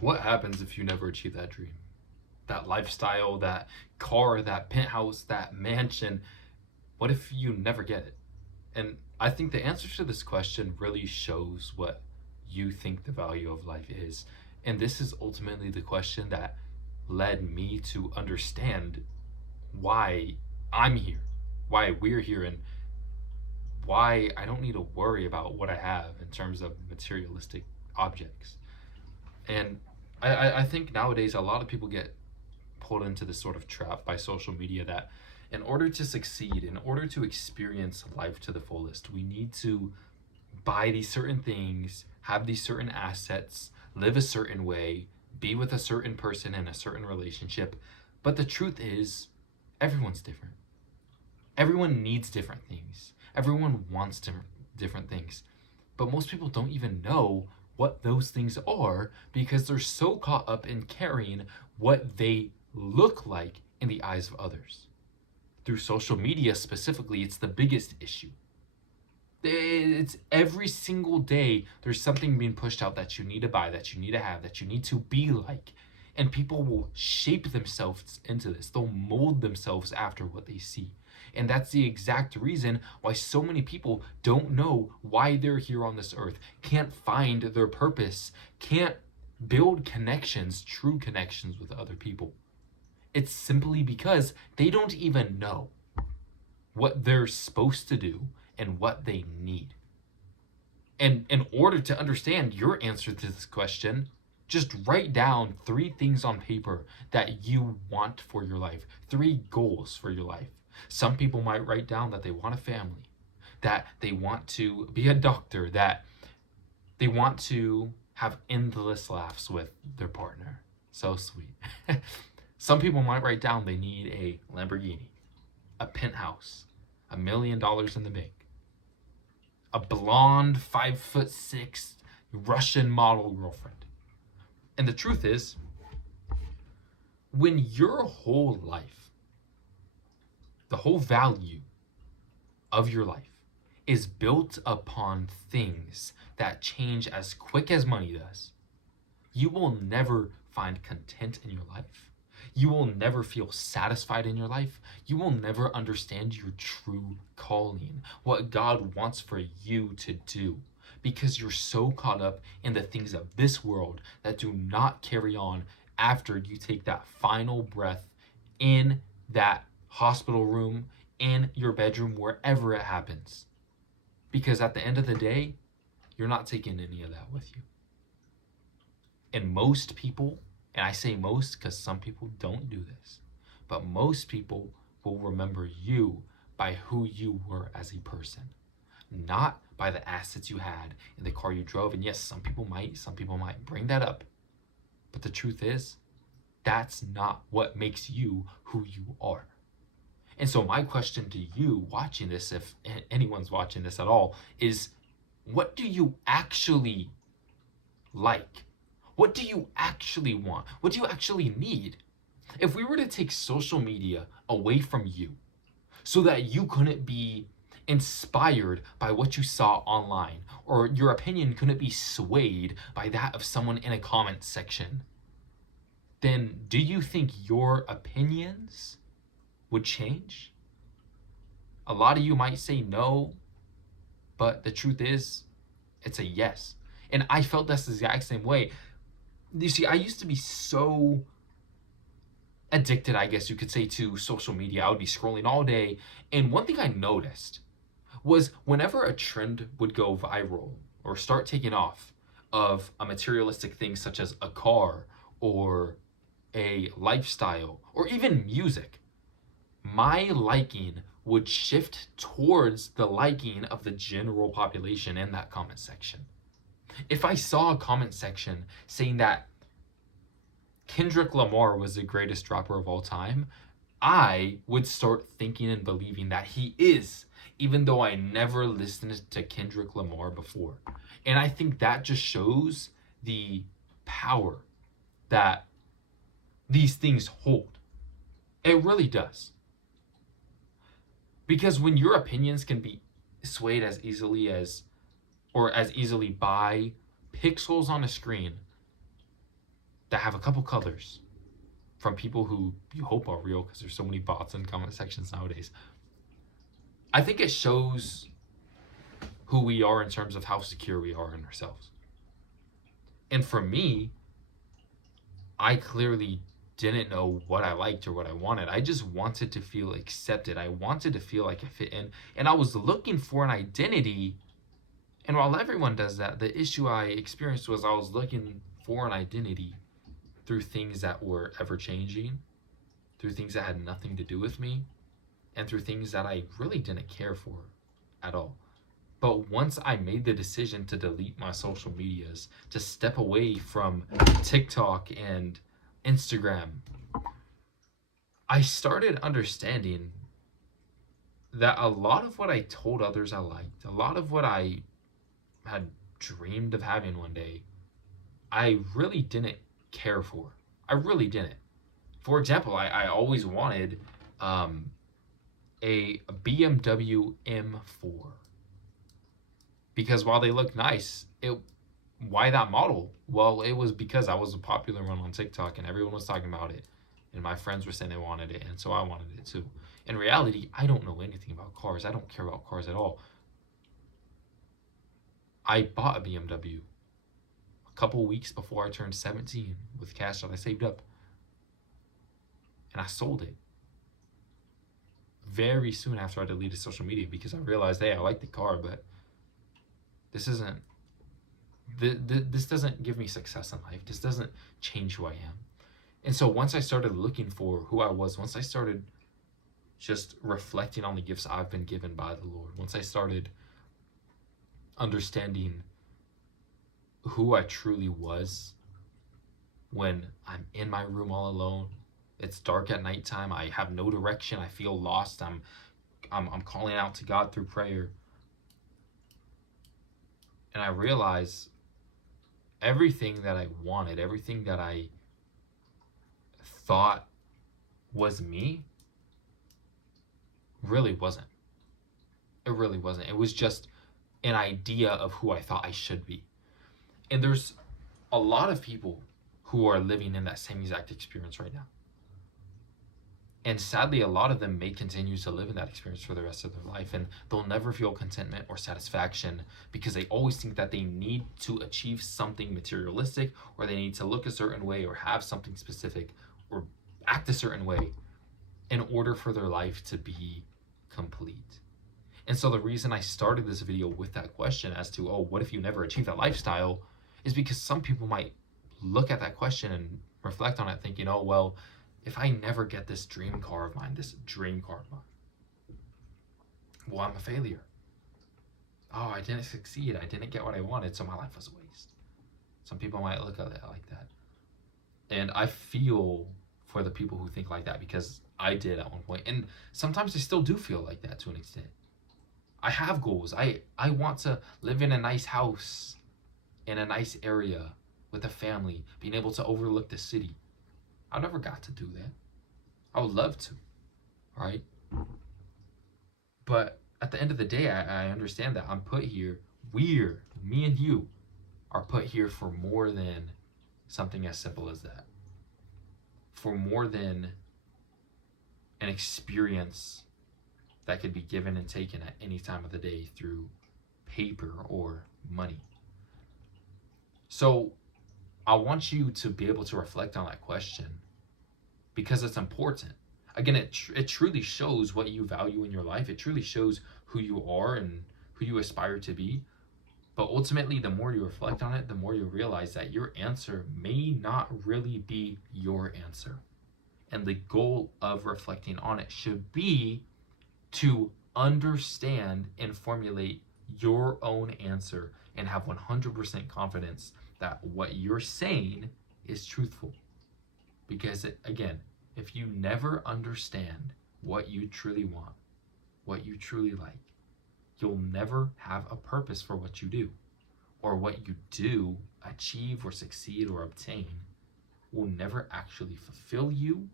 What happens if you never achieve that dream? That lifestyle, that car, that penthouse, that mansion? What if you never get it? And I think the answer to this question really shows what you think the value of life is. And this is ultimately the question that led me to understand why I'm here, why we're here, and why I don't need to worry about what I have in terms of materialistic objects. And I think nowadays a lot of people get pulled into this sort of trap by social media that in order to succeed, in order to experience life to the fullest, we need to buy these certain things, have these certain assets, live a certain way, be with a certain person in a certain relationship. But the truth is, everyone's different. Everyone needs different things. Everyone wants different things. But most people don't even know what those things are because they're so caught up in carrying what they look like in the eyes of others. Through social media specifically, it's the biggest issue. It's every single day there's something being pushed out that you need to buy, that you need to have, that you need to be like. And people will shape themselves into this. They'll mold themselves after what they see. And that's the exact reason why so many people don't know why they're here on this earth, can't find their purpose, can't build connections, true connections with other people. It's simply because they don't even know what they're supposed to do and what they need. And in order to understand your answer to this question, just write down 3 things on paper that you want for your life, 3 goals for your life. Some people might write down that they want a family, that they want to be a doctor, that they want to have endless laughs with their partner. So sweet. Some people might write down they need a Lamborghini, a penthouse, $1 million in the bank, a blonde 5'6" Russian model girlfriend. And the truth is, when your whole life, the whole value of your life is built upon things that change as quick as money does, you will never find content in your life. You will never feel satisfied in your life. You will never understand your true calling, what God wants for you to do, because you're so caught up in the things of this world that do not carry on after you take that final breath in that hospital room, in your bedroom, wherever it happens. Because at the end of the day, you're not taking any of that with you. And most people, and I say most because some people don't do this, but most people will remember you by who you were as a person, not by the assets you had in the car you drove. And yes, some people might bring that up. But the truth is, that's not what makes you who you are. And so my question to you watching this, if anyone's watching this at all, is what do you actually like? What do you actually want? What do you actually need? If we were to take social media away from you so that you couldn't be inspired by what you saw online, or your opinion couldn't be swayed by that of someone in a comment section, then do you think your opinions would change? A lot of you might say no, but the truth is, it's a yes. And I felt this the exact same way. You see, I used to be so addicted, I guess you could say, to social media. I would be scrolling all day. And one thing I noticed was whenever a trend would go viral or start taking off of a materialistic thing such as a car or a lifestyle or even music, my liking would shift towards the liking of the general population in that comment section. If I saw a comment section saying that Kendrick Lamar was the greatest rapper of all time, I would start thinking and believing that he is, even though I never listened to Kendrick Lamar before. And I think that just shows the power that these things hold. It really does. Because when your opinions can be swayed as easily by pixels on a screen, that have a couple colors from people who you hope are real, because there's so many bots in comment sections nowadays. I think it shows who we are in terms of how secure we are in ourselves. And for me, I clearly didn't know what I liked or what I wanted. I just wanted to feel accepted. I wanted to feel like I fit in. And I was looking for an identity. And while everyone does that, the issue I experienced was I was looking for an identity through things that were ever changing, through things that had nothing to do with me, and through things that I really didn't care for at all. But once I made the decision to delete my social medias, to step away from TikTok and Instagram, I started understanding that a lot of what I told others I liked, a lot of what I had dreamed of having one day, I really didn't care for. I really didn't. For example, I always wanted a BMW M4. Because while they look nice, why that model? Well, it was because I was a popular one on TikTok and everyone was talking about it. And my friends were saying they wanted it, and so I wanted it too. In reality, I don't know anything about cars. I don't care about cars at all. I bought a BMW a couple weeks before I turned 17 with cash that I saved up. And I sold it very soon after I deleted social media because I realized, hey, I like the car, but this doesn't give me success in life. This doesn't change who I am. And so once I started looking for who I was, once I started just reflecting on the gifts I've been given by the Lord, once I started understanding who I truly was when I'm in my room all alone, it's dark at nighttime, I have no direction, I feel lost, I'm calling out to God through prayer. And I realize everything that I wanted, everything that I thought was me, really wasn't. It really wasn't. It was just an idea of who I thought I should be. And there's a lot of people who are living in that same exact experience right now. And sadly, a lot of them may continue to live in that experience for the rest of their life, and they'll never feel contentment or satisfaction because they always think that they need to achieve something materialistic, or they need to look a certain way or have something specific or act a certain way in order for their life to be complete. And so the reason I started this video with that question as to, oh, what if you never achieve that lifestyle, is because some people might look at that question and reflect on it thinking, oh, well, if I never get this dream car of mine, well, I'm a failure. Oh, I didn't succeed. I didn't get what I wanted, so my life was a waste. Some people might look at it like that. And I feel for the people who think like that because I did at one point. And sometimes I still do feel like that to an extent. I have goals. I want to live in a nice house, in a nice area, with a family, being able to overlook the city. I never got to do that. I would love to, right? But at the end of the day, I understand that I'm put here. Me and you, are put here for more than something as simple as that. For more than an experience that could be given and taken at any time of the day through paper or money. So I want you to be able to reflect on that question because it's important. Again, it truly shows what you value in your life. It truly shows who you are and who you aspire to be. But ultimately, the more you reflect on it, the more you realize that your answer may not really be your answer. And the goal of reflecting on it should be to understand and formulate your own answer and have 100% confidence that what you're saying is truthful. Because again, if you never understand what you truly want, what you truly like, you'll never have a purpose for what you do. Or what you do, achieve or succeed or obtain will never actually fulfill you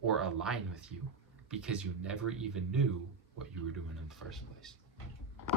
or align with you because you never even knew what you were doing in the first place.